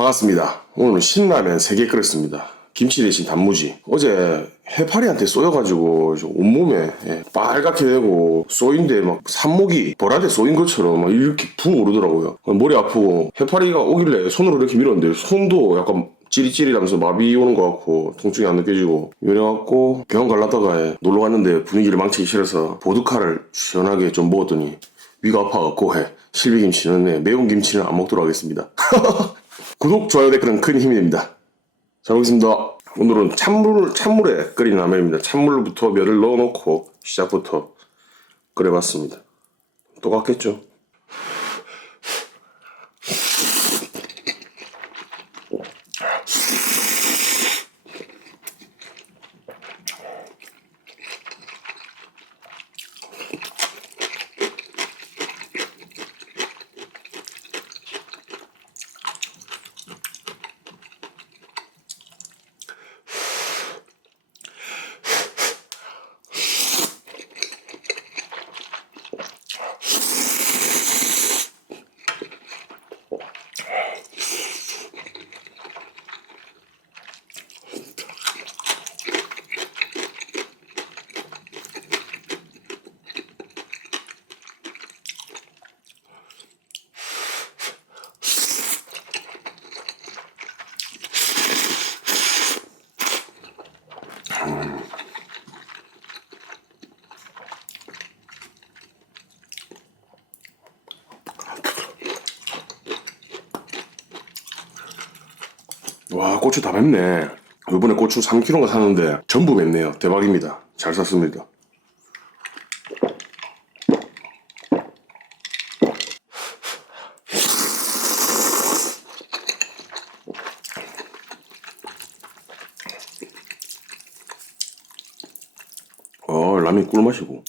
반갑습니다. 오늘은 신라면 3개 끓였습니다. 김치 대신 단무지. 어제 해파리한테 쏘여가지고 저 온몸에 예, 빨갛게 되고 쏘인데 막 산목이 벌한테 쏘인 것처럼 막 이렇게 붕 오르더라고요. 머리 아프고 해파리가 오길래 손으로 이렇게 밀었는데 손도 약간 찌릿찌릿하면서 마비 오는 것 같고 통증이 안 느껴지고 이래갖고 병원 갈라다가 예, 놀러 갔는데 분위기를 망치기 싫어서 보드카를 시원하게 좀 먹었더니 위가 아파갖고 해 실비김치는 예, 매운 김치는 안 먹도록 하겠습니다. 구독, 좋아요, 댓글은 큰 힘이 됩니다. 잘 먹겠습니다. 오늘은 찬물, 찬물에 끓인 라면입니다. 찬물부터 면을 넣어놓고 시작부터 끓여봤습니다. 똑같겠죠? 와, 고추 다 맵네. 이번에 고추 3kg가 샀는데 전부 맵네요. 대박입니다. 잘 샀습니다. 어, 라면 꿀맛이고.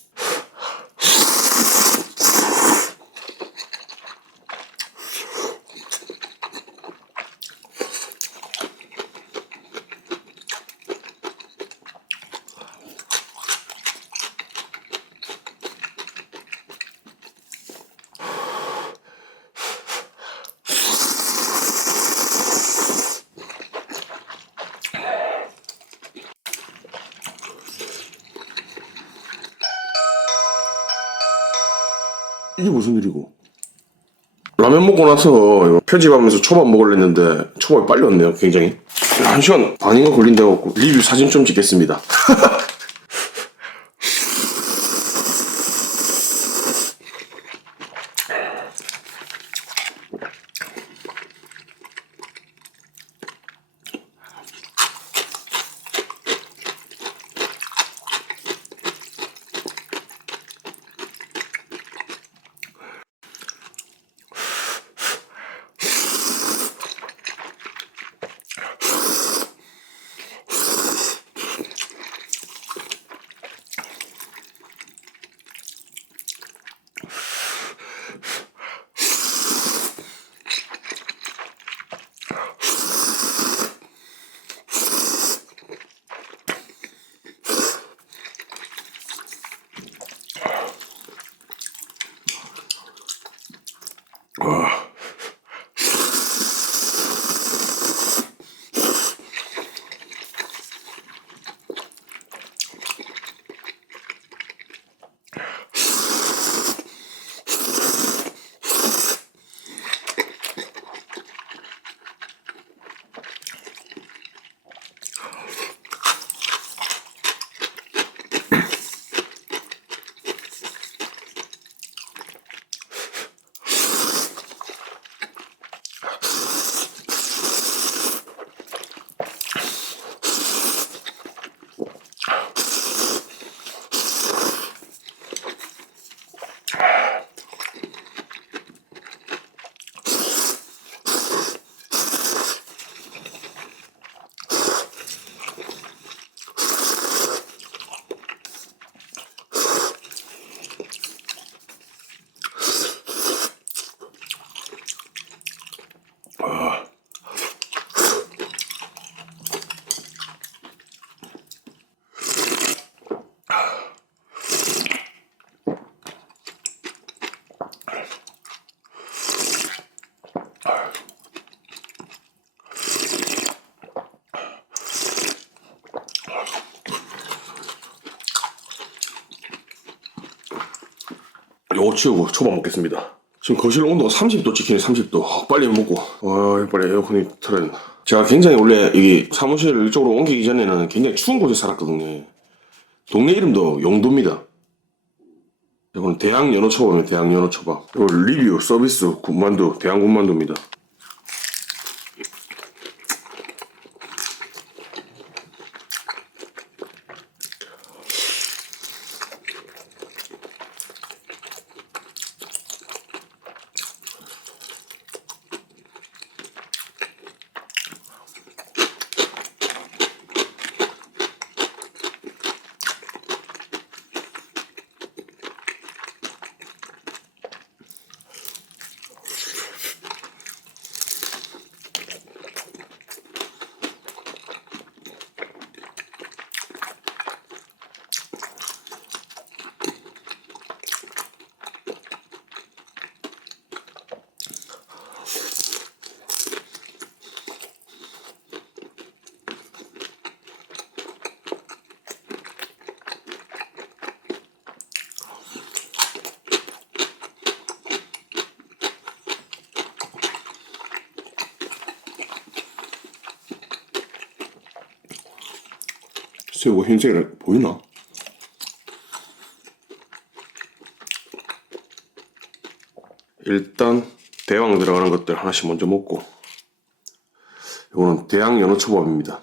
이게 무슨 일이고? 라면 먹고 나서 편집하면서 초밥 먹으려 했는데 초밥이 빨리 왔네요 굉장히 한 시간 반인가 걸린다고 리뷰 사진 좀 찍겠습니다 요거 치우고 초밥 먹겠습니다. 지금 거실 온도가 30도 찍히네 30도. 빨리 먹고. 와 빨리 에어컨이 틀어야 된다 제가 굉장히 원래 여기 사무실 이쪽으로 옮기기 전에는 굉장히 추운 곳에 살았거든요. 동네 이름도 용도입니다. 이건 대양 연어초밥이에요 대양 연어초밥. 리뷰 서비스 군만두 대양 군만두입니다 새우가 흰색이 보이나? 일단 대왕 들어가는 것들 하나씩 먼저 먹고 이거는 대양 연어 초밥입니다.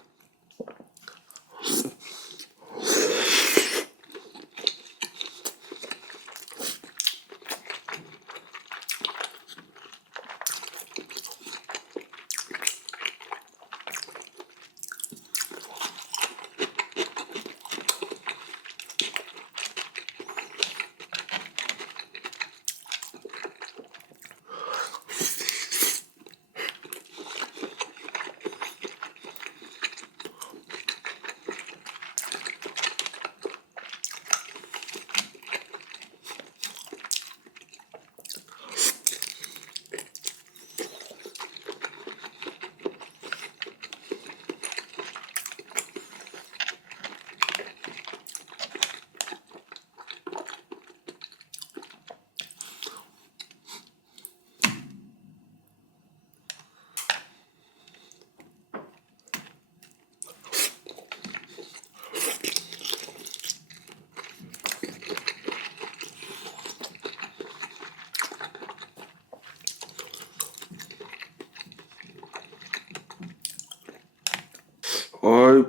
아이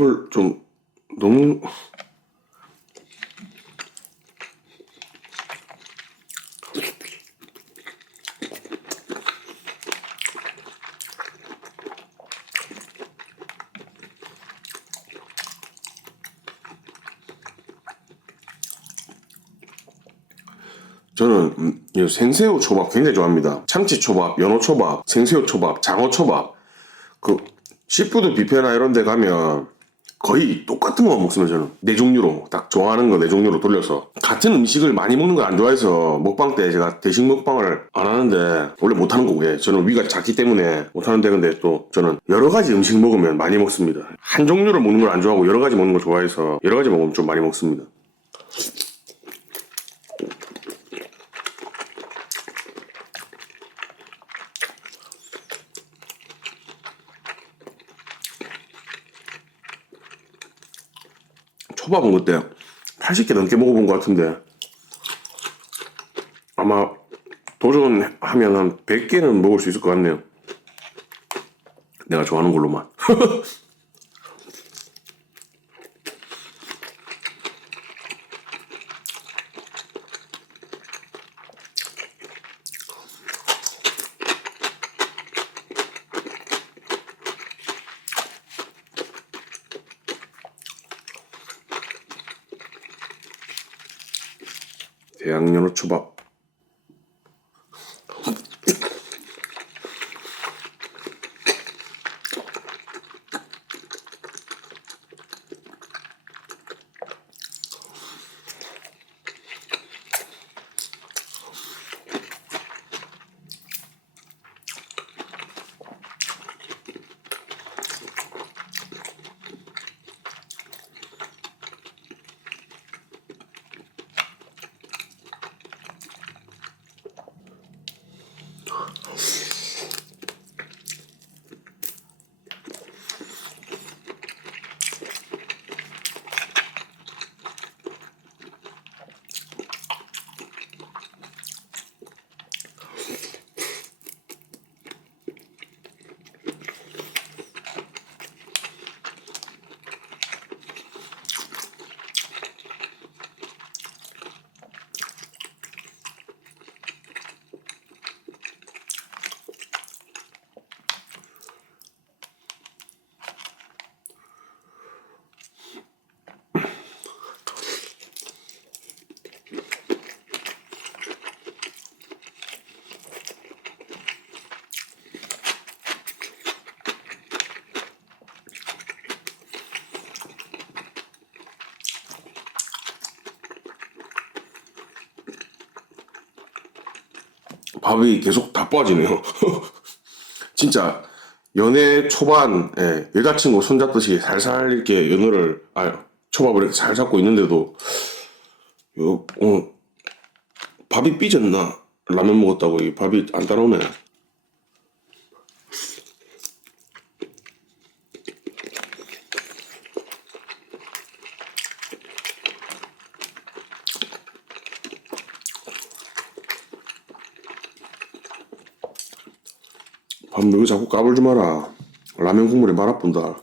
밥을 좀 너무 저는 생새우 초밥 굉장히 좋아합니다. 참치 초밥, 연어 초밥, 생새우 초밥, 장어 초밥. 그 시푸드 뷔페나 이런 데 가면 거의 똑같은 거 먹습니다 저는. 네 종류로 딱 좋아하는 거 네 종류로 돌려서. 같은 음식을 많이 먹는 걸 안 좋아해서 먹방 때 제가 대식 먹방을 안 하는데 원래 못하는 거고요 저는 위가 작기 때문에 못하는데 근데 또 저는 여러 가지 음식 먹으면 많이 먹습니다. 한 종류를 먹는 걸 안 좋아하고 여러 가지 먹는 걸 좋아해서 여러 가지 먹으면 좀 많이 먹습니다 초밥은 그때 80개 넘게 먹어본 것 같은데 아마 도전하면 한 100개는 먹을 수 있을 것 같네요. 내가 좋아하는 걸로만. 밥이 계속 다 빠지네요. 진짜 연애 초반 예, 여자친구 손잡듯이 살살 이렇게 연어를 아 초밥을 이렇게 잘 잡고 있는데도 요 어, 밥이 삐졌나 라면 먹었다고 이 밥이 안 따라오네. 밥 여기 자꾸 까불지 마라. 라면 국물이 말아본다.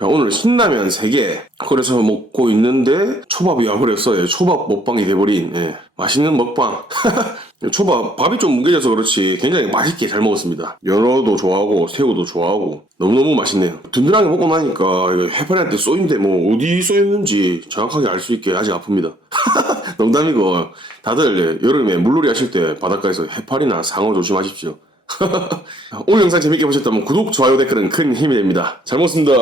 오늘 신라면 3개 그래서 먹고 있는데 초밥이 와버렸어요. 초밥 먹방이 돼버린 예, 맛있는 먹방. 초밥 밥이 좀 뭉개져서 그렇지 굉장히 맛있게 잘 먹었습니다. 연어도 좋아하고 새우도 좋아하고 너무너무 맛있네요. 든든하게 먹고 나니까 해파리한테 쏘인데 뭐 어디 쏘였는지 정확하게 알 수 있게 아직 아픕니다. 농담이고 다들 예, 여름에 물놀이 하실 때 바닷가에서 해파리나 상어 조심하십시오. 오늘 영상 재밌게 보셨다면 구독, 좋아요, 댓글은 큰 힘이 됩니다. 잘 먹었습니다.